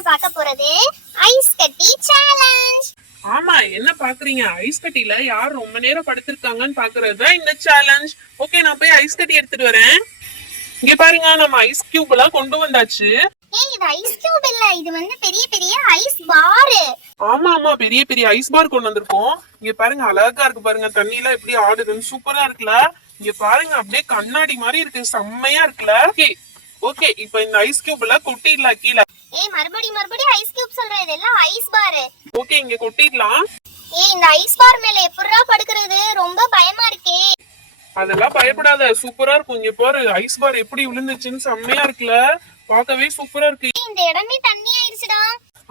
நான் பார்க்க போறது ஐஸ் கட்டி சேலஞ்ச். ஆமா, என்ன பாக்குறீங்க? ஐஸ் கட்டில யார் ரொம்ப நேரம் படுத்திருக்காங்கன்னு பாக்குறதுதான் இந்த சேலஞ்ச். ஓகே, நான் போய் ஐஸ் கட்டி எடுத்துட்டு வரேன். இங்க பாருங்க, நம்ம ஐஸ் கியூப் எல்லாம் கொண்டு வந்தாச்சு. ஏய், இது ஐஸ் கியூப் இல்ல, இது வந்து பெரிய பெரிய ஐஸ் பார். ஆமா ஆமா, பெரிய பெரிய ஐஸ் பார் கொண்டு வந்திருக்கோம். இங்க பாருங்க, அழகா இருக்கு பாருங்க, தண்ணி எல்லாம் எப்படி ஆடுதுன்னு சூப்பரா இருக்குல்ல. இங்க பாருங்க, அப்படியே கண்ணாடி மாதிரி இருக்கு, செம்மையா இருக்குல்ல. ஓகே, இப்போ இந்த ஐஸ் கியூப் எல்லாம் கொட்டிடலாம் கீழே. ஏய், மறுபடியும் ஐஸ் கியூப் சொல்றேன், இதெல்லாம் ஐஸ் பார். ஓகே, இங்க கொட்டிடலாம். ஏய், இந்த ஐஸ் பார் மேல எப்படிடா படுக்கிறது? ரொம்ப பயமா இருக்கே. அதெல்லாம் பயப்படாத, சூப்பரா இருக்கும். இங்க பாரு, ஐஸ் பார் எப்படி விழுந்துச்சுன்னு செம்மையா இருக்குல்ல, பார்க்கவே சூப்பரா இருக்கு. இந்த இடமே தண்ணி ஆயிடுச்சுடா.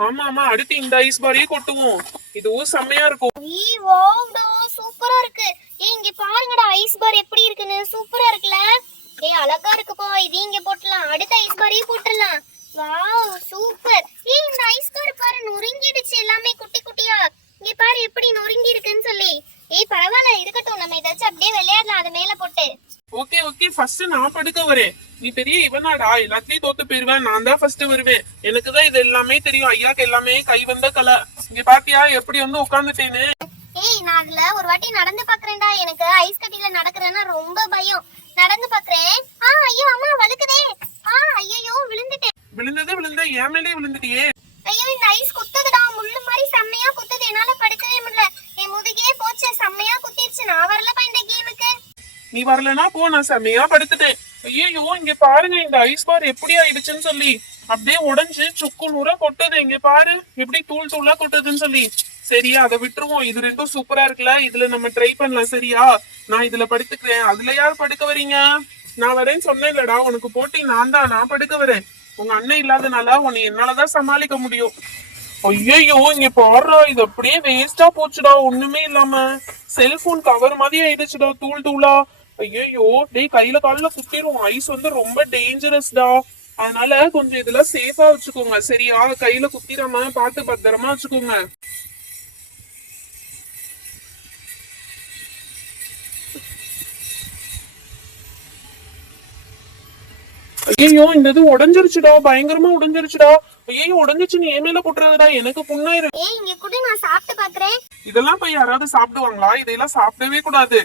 ஆமா ஆமா, அடுத்து இந்த ஐஸ் பாரையே கொட்டுவோம், இதுவும் செம்மையா இருக்கும். ஏய் வாவ்டா, சூப்பரா இருக்கு. ஏய், இங்க பாருங்கடா ஐஸ் பார் எப்படி இருக்குன்னு, சூப்பரா இருக்குல. ஏய், அழகா இருக்குப்பா, இது இங்க போடலாம், அடுத்த ஐஸ் பாரையும் போட்டுடலாம். Wow, super. ஏய், இந்த ஐஸ் பார் பாரு, நொறுங்கிடுச்சு எல்லாமே குட்டி குட்டியா. இங்க பாரு எப்படி நொறுங்கி இருக்குன்னு சொல்லி. ஏய், பரவாயில்ல, இருக்கட்டும், நம்ம ஏதாச்சும் அப்படியே விளையாடலாம் அது மேல போட்டு. ஓகே ஓகே, ஃபர்ஸ்ட் நான் படுக்க வரேன். நீ பெரிய இவனாடா, எல்லாத்தையும் தோத்து போயிருவேன், நான் தான் ஃபர்ஸ்ட் வருவேன். எனக்கு தான் இது எல்லாமே தெரியும், ஐயாக்கு எல்லாமே கை வந்த கலை. இங்க பாத்தியா எப்படி வந்து உட்காந்துட்டேன்னு. ஏய், நான் அதுல ஒரு வாட்டி நடந்து பாக்குறேன்டா, எனக்கு ஐஸ் கட்டில நடக்கிறேன்னா ரொம்ப பயம். நடந்து பாக்குறேன். ஐயோ அம்மா, வழுக்குதே. ஐயோ, விழுந்துட்டேன். விழுந்த என் மேலே விழுந்துட்டியே. ஐயோ, இந்த ஐஸ் குத்துதுடா, முள்ளு மாதிரி செம்மையா குத்துது, என்னால படுக்கவே முடியல. என் முதுகே போச்சு, செம்மையா குத்திருச்சு. நான் வரலப்பா இந்த கேமுக்கு. நீ வரலனா போ, நான் செம்மையா படுத்துட்டேன். ஐயோ, இங்க பாருங்க, இந்த ஐஸ் பார் எப்படி ஆயிடுச்சுன்னு சொல்லி அப்படியே உடைஞ்சு சுக்கு நூறா கொட்டுது. இங்க பாரு எப்படி தூள் தூளா கொட்டுதுன்னு சொல்லி. சரியா, அதை விட்டுருவோம். இது ரெண்டும் சூப்பரா இருக்குல்ல, இதுல நம்ம ட்ரை பண்ணலாம். சரியா, நான் இதுல படுத்துக்கிறேன். அதுல யார் படுக்க வரீங்க? நான் வரேன்னு சொன்னேன் இல்லடா, உனக்கு போட்டி நான் படுக்க வரேன். உங்க அண்ணன் இல்லாதனால உன்னை என்னாலதான் சமாளிக்க முடியும். ஐயோ, இங்க பாடுறா, இது அப்படியே வேஸ்டா போச்சுடா, ஒண்ணுமே இல்லாம செல்போன் கவர் மாதிரி ஆயிடுச்சுடா, தூள் தூளா. ஐயோ, டேய், கையில காலில குத்திரும். ஐஸ் வந்து ரொம்ப டேஞ்சரஸ்டா, அதனால கொஞ்சம் இதெல்லாம் சேஃபா வச்சுக்கோங்க. சரியா, கையில குத்திராம பார்த்து பத்திரமா வச்சுக்கோங்க. ஐயோ, இந்த இது உடைஞ்சிருச்சுடா, பயங்கரமா உடைஞ்சிருச்சுடா. ஐயோ, உடைஞ்சிச்சு, நீ ஏன் மேல போட்டுறதுடா, எனக்கு புண்ணாயிரு. ஏய், இங்க கூட நான் சாப்பிட்டு பாக்குறேன். இதெல்லாம் போய் யாராவது சாப்பிடுவாங்களா? இதெல்லாம் சாப்பிடவே கூடாது.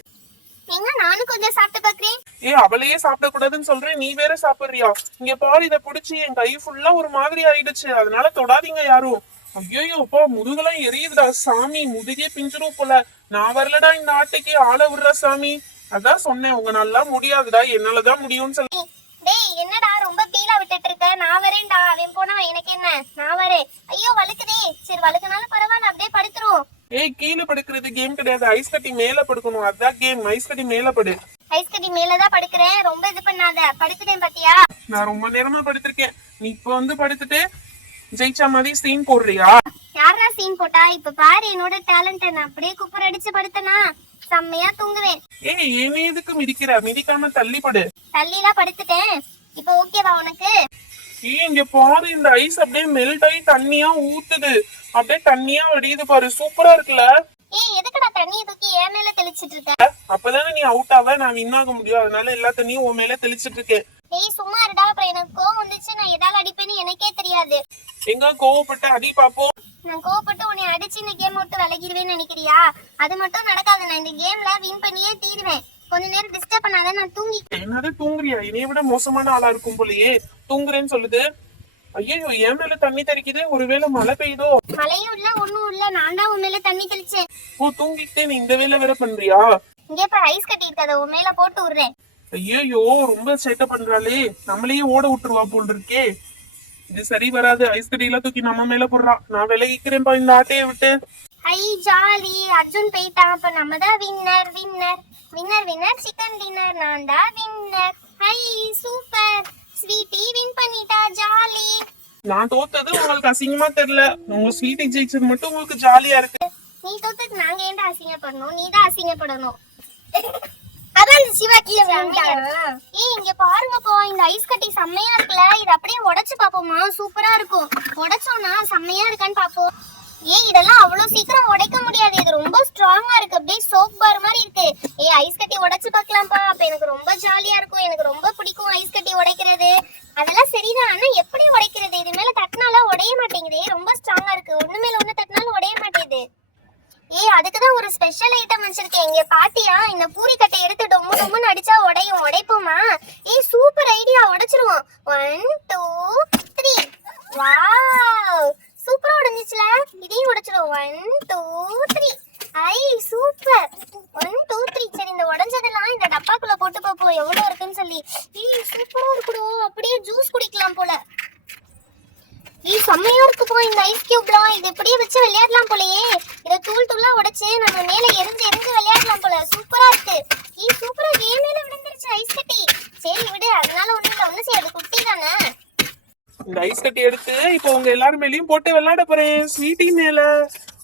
எங்க, நானும் கொஞ்சம் சாப்பிட்டு பாக்குறேன். அவளையே சாப்பிட கூடாதுன்னு சொல்றேன், நீ வேற சாப்பிடுறியா? இங்க பாரு, இத புடிச்சு என் கை ஃபுல்லா ஒரு மாதிரி ஆயிடுச்சு, அதனால தொடாதீங்க யாரும். ஐயோ, அப்பா, முதுகெல்லாம் எரியுதுடா சாமி, முதுகே பிஞ்சிரும் போல. நான் வரலடா இந்த ஆட்டைக்கு, ஆள விடுறா சாமி. அதான் சொன்னேன், உங்க நல்லா முடியாதுடா, என்னாலதான் முடியும்னு சொல்லி. டேய், என்னடா ரொம்ப பீலா விட்டுட்டு இருக்க? நான் வரேன்டா, அவன் போனா எனக்கு என்ன, நான் வரேன். ஐயோ, வழுக்குதே. சரி, வழுக்குனாலும் பரவாயில்ல, அப்படியே படுத்துருவோம். ஏய், கீழே படுக்கிறது கேம் கிடையாது, ஐஸ் கட்டி மேல படுக்கணும், அதான் கேம். ஐஸ் கட்டி மேல படு. ஐஸ் கட்டி மேலதான் படுக்கிறேன், ரொம்ப இது பண்ணாத. படுத்துட்டேன் பாத்தியா? நான் ரொம்ப நேரமா படுத்திருக்கேன், நீ இப்ப வந்து படுத்துட்டு ஜெயிச்சா மாதிரி சீன் போடுறியா? யாரா சீன் போட்டா? இப்ப பாரு என்னோட டேலண்ட், நான் அப்படியே குப்பர் அடிச்சு படுத்தனா செம்மையா தூங்குவேன். ஏய், ஏனே எதுக்கு மிதிக்கிற? மிதிக்காம தள்ளி படு. தள்ளிலாம் படுத்துட்டேன். இப்ப ஓகேவா உனக்கு? ஏய், இங்க பாரு, இந்த ஐஸ் அப்படியே மெல்ட் ஆகி தண்ணியா ஊத்துது, அப்படியே தண்ணியா வடியுது பாரு, சூப்பரா இருக்குல்ல. ஏய், எதுக்குடா தண்ணியை தூக்கி என் மேல தெளிச்சிட்டு இருக்க? அப்பதானே நீ அவுட் ஆவ, நான் வின் ஆக முடியும், அதனால எல்லா தண்ணியும் உன் மேல தெளிச்சிட்டு இருக்கேன். ஏய், சும்மா இருடா, அப்புறம் எனக்கு கோவம் வந்துச்சு, நான் எதால அடிப்பேன்னு எனக்கே தெரியாது. எங்க கோவப்பட்ட அடி பாப்போம். நான் கோவப்பட்டு உன்னை அடிச்சு இந்த கேம் விட்டு விலகிடுவேன்னு நினைக்கிறியா? அது மட்டும் நடக்காது, நான் இந்த கேம்ல வின் பண்ணியே தீருவேன். கொஞ்ச நேரம் டிஸ்டர்ப் பண்ணாத, நான் தூங்கி. என்னது தூங்குறியா? இதைய விட மோசமான ஆளா இருக்கும் போலயே, தூங்குறேன்னு சொல்லுது. ஐயோ, என் மேல தண்ணி தெளிக்குது, ஒருவேளை மழை பெய்யுதோ? மழையும் இல்ல ஒண்ணும் இல்ல, நான் தான் உன் மேல தண்ணி தெளிச்சேன். ஓ, தூங்கிட்டே நீ இந்த வேலை வேற பண்றியா? இங்க இப்ப ஐஸ் கட்டி இருக்காத, உன் மேல போட்டு விடுறேன். ஐயோ, ரொம்ப சேட்டை பண்றாளே, நம்மளையே ஓட விட்டுருவா போல் இருக்கே. இது சரி வராது, ஐஸ் கட்டியில தூக்கி நம்ம மேல போடுறா. நான் விலகிக்கிறேன்பா இந்த ஆட்டையை விட்டு. ஐ ஜாலி, அர்ஜுன் போயிட்டான், அப்ப நம்ம தான் winner. Winner winner winner, chicken dinner, நான் தான் வின்னர். ஐ சூப்பர், ஸ்வீட்டி வின் பண்ணிட்டா, ஜாலி. நான் தோத்தது உங்களுக்கு அசிங்கமா தெரியல, உங்க ஸ்வீட்டி ஜெயிச்சது மட்டும் உங்களுக்கு ஜாலியா இருக்கு. நீ தோத்தது நாங்க ஏன்டா அசிங்கப்படணும்? நீ தான் அசிங்கப்படணும். அதான் சிவா கீழே விழுந்துட்டாங்க. ஏய், இங்க பாருங்கப்பா, இந்த ஐஸ் கட்டி செம்மையா இருக்குல்ல, இது அப்படியே உடைச்சு பாப்போமா? சூப்பரா இருக்கும். உடைச்சோம்னா செம்மையா இருக்கான்னு பாப்போம். ஏய், இதெல்லாம் அவ்வளவு சீக்கிரம் உடைக்க முடியாது, இது ரொம்ப ஸ்ட்ராங்கா இருக்கு, அப்படியே சோப் பார் மாதிரி இருக்கு. ஏய், ஐஸ் கட்டி உடைச்சு பார்க்கலாம்ப்பா, அப்ப எனக்கு ரொம்ப ஜாலியா இருக்கும், எனக்கு ரொம்ப பிடிக்கும் ஐஸ் கட்டி உடைக்கிறது. அதெல்லாம் சரிதான், ஆனா எப்படி உடைக்கிறது? இது மேல தட்டினால உடைய மாட்டேங்குது. உடைச்சிடும். 1 2 3. ஐ சூப்பர். 1 2 3. சரி இந்த உடைஞ்சதெல்லாம் இந்த டப்பாக்குள்ள போட்டு பாப்போம் எவ்வளவு இருக்குன்னு சொல்லி. ஏய் சூப்பரா இருக்குடோ. அப்படியே ஜூஸ் குடிக்கலாம் போல. ஏய் செம்மையா இருக்குப்பா இந்த ஐஸ் கியூப்லாம். இது எப்படியே வச்சு விளையாடலாம் போலயே. இத தூள் தூளா உடைச்சு நம்ம மேல எரிஞ்சு எரிஞ்சு விளையாடலாம் போல. சூப்பரா இருக்கு. ஏய் சூப்பரா கேம் மேல விழுந்துருச்சு ஐஸ் கட்டி. சரி விடு, அதனால ஒண்ணு இல்ல, ஒண்ணு செய்யாது, குட்டி தானே. இந்த ஐஸ் கட்டி எடுத்து இப்போ உங்க எல்லாரும் மேலயும் போட்டு விளையாட போறேன். ஸ்வீட்டி மேல,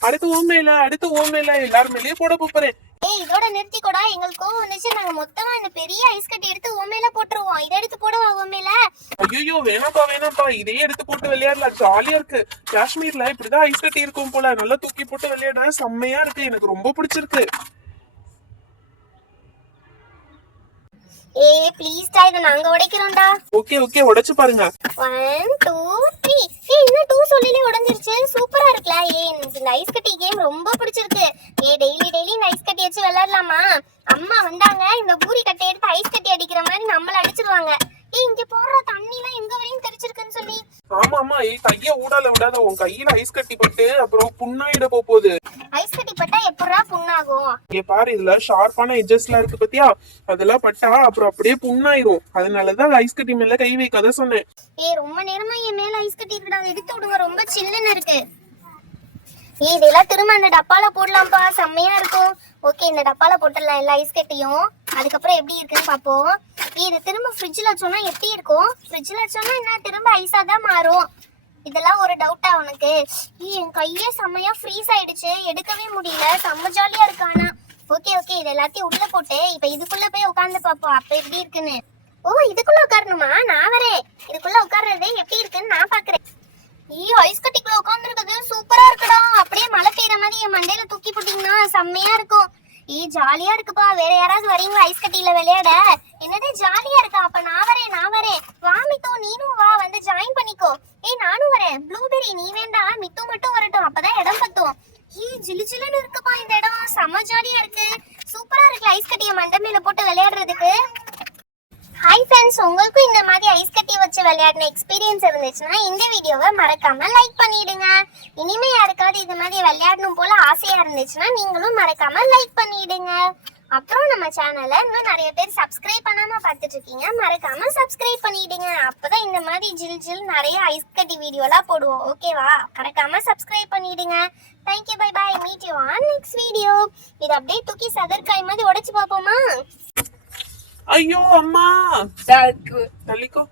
அடுத்து ஓ மேல, அடுத்து ஓ மேல, எல்லாரும் மேலயும் போட போறேன். ஏய் இதோட நிறுத்திக்கோடா. எங்களுக்கு கோவம் வந்துச்சு, நாங்க மொத்தமா இந்த பெரிய ஐஸ் கட்டி எடுத்து ஓ மேல போட்டுருவோம். இதை எடுத்து போடவா ஓ மேல? ஐயோ வேணாப்பா வேணாப்பா, இதையே எடுத்து போட்டு விளையாடலாம், ஜாலியா இருக்கு. காஷ்மீர்ல இப்படிதான் ஐஸ் கட்டி இருக்கும் போல, நல்லா தூக்கி போட்டு விளையாட செம்மையா இருக்கு, எனக்கு ரொம்ப பிடிச்சிருக்கு. ஏய் ப்ளீஸ் டா, இத நாங்க உடைக்கிறோம்டா. ஓகே ஓகே, உடைச்சு பாருங்க. 1 2 3. ஏய் இன்னும் 2 சொல்லிலே உடைஞ்சிருச்சு. சூப்பரா இருக்குல. ஏய் எனக்கு இந்த ஐஸ் கட்டி கேம் ரொம்ப பிடிச்சிருக்கு. ஏய் டெய்லி இந்த ஐஸ் கட்டி வச்சு விளையாடலாமா? அம்மா வந்தாங்க இந்த பூரி கட்டை எடுத்து ஐஸ் கட்டி அடிக்கிற மாதிரி நம்மள அடிச்சிடுவாங்க. ஏய் இங்க போற தண்ணிலாம் எங்க வரையும் தெரிச்சிருக்குன்னு சொல்லி. ஆமா ஆமா, ஏய் கைய ஊடால விடாத, உன் கையில ஐஸ் கட்டி பட்டு அப்புறம் புண்ணாயிட போகுது. ஐஸ் கட்டி பட்டா எப்பறா புண்ணாகும்? இங்க பாரு, இதுல ஷார்ப்பான எட்ஜஸ்லாம் இருக்கு பாத்தியா, அதெல்லாம் பட்டா அப்புறம் அப்படியே புண்ணாயிரும். அதனாலதான் ஐஸ் கட்டி மேல கை வைக்காத சொன்னேன். ஏய் ரொம்ப நேரமா என் மேல ஐஸ் கட்டி இருக்குடா, எடுத்து விடுங்க, ரொம்ப சில்லுன்னு இருக்கு. ஏய் இதெல்லாம் திரும்ப அந்த டப்பால போடலாம்ப்பா, செம்மையா இருக்கும். ஓகே இந்த டப்பால போட்டுடலாம் எல்லா ஐஸ் கட்டியும். அதுக்கப்புறம் எப்படி இருக்குன்னு பாப்போம். ஏய் இது திரும்ப ஃப்ரிட்ஜ்ல வச்சோம்னா எப்படி இருக்கும்? ஃப்ரிட்ஜ்ல வச்சோம்னா என்ன திரும்ப ஐஸா தான் மாறும். இதெல்லாம் ஒரு டவுட்டா உனக்கு? ஏய் என் கையே செம்மையா ஃப்ரீஸ் ஆயிடுச்சு, எடுக்கவே முடியல. செம்ம ஜாலியா இருக்கு ஆனா. ஓகே ஓகே, இது எல்லாத்தையும் உள்ள போட்டு இப்ப இதுக்குள்ள போய் உட்கார்ந்து பாப்போம் அப்ப எப்படி இருக்குன்னு. ஓ இதுக்குள்ள உட்காரணுமா? நான் வரேன். இதுக்குள்ள உட்கார்றது எப்படி இருக்குன்னு நான் பாக்குறேன். ஐயோ ஐஸ் கட்டிக்குள்ள உட்கார்ந்துருக்குது சூப்பரா இருக்குடா. அப்படியே மழை பெய்யற மாதிரி என் மண்டையில தூக்கி போட்டீங்கன்னா செம்மையா இருக்கும். ஏய் ஜாலியா இருக்குப்பா. வேற யாராவது வரீங்களா ஐஸ் கட்டியில விளையாட? என்னது ஜாலியா இருக்கா? அப்ப நான் வரேன். வா மித்து, நீனும் வா, வந்து ஜாயின் பண்ணிக்கோ. ஏய் நானும் வரேன். ப்ளூபெரி நீ வேண்டாம், மித்து மட்டும் வரட்டும், அப்பதான் இடம் பத்தும். ஏய் ஜிலு ஜிலுன்னு இருக்குப்பா இந்த இடம், செம்ம ஜாலியா இருக்கு. சூப்பரா இருக்கு ஐஸ் கட்டியை மண்டை மேல போட்டு விளையாடுறதுக்கு. ஹாய் ஃப்ரெண்ட்ஸ், உங்களுக்கும் இந்த மாதிரி ஐஸ் கட்டி வச்சு விளையாடின எக்ஸ்பீரியன்ஸ் இருந்துச்சுன்னா இந்த வீடியோவை மறக்காம லைக் பண்ணிடுங்க. இனிமே யாருக்காவது இது மாதிரி விளையாடணும் போல ஆசையா இருந்துச்சுன்னா நீங்களும் மறக்காம லைக் பண்ணிடுங்க. அப்புறம் நம்ம சேனலை இன்னும் நிறைய பேர் சப்ஸ்கிரைப் பண்ணாம பார்த்துட்டு இருக்கீங்க, மறக்காம சப்ஸ்கிரைப் பண்ணிடுங்க. அப்பதான் இந்த மாதிரி ஜில் ஜில் நிறைய ஐஸ் கட்டி வீடியோலாம் போடுவோம். ஓகேவா? மறக்காம சப்ஸ்கிரைப் பண்ணிடுங்க. Thank you, bye bye, meet you on next video. இது அப்படியே தூக்கி சதற்காய் மாதிரி உடைச்சு பார்ப்போமா? ஐயோ அம்மா, தள்ளிக்கோ.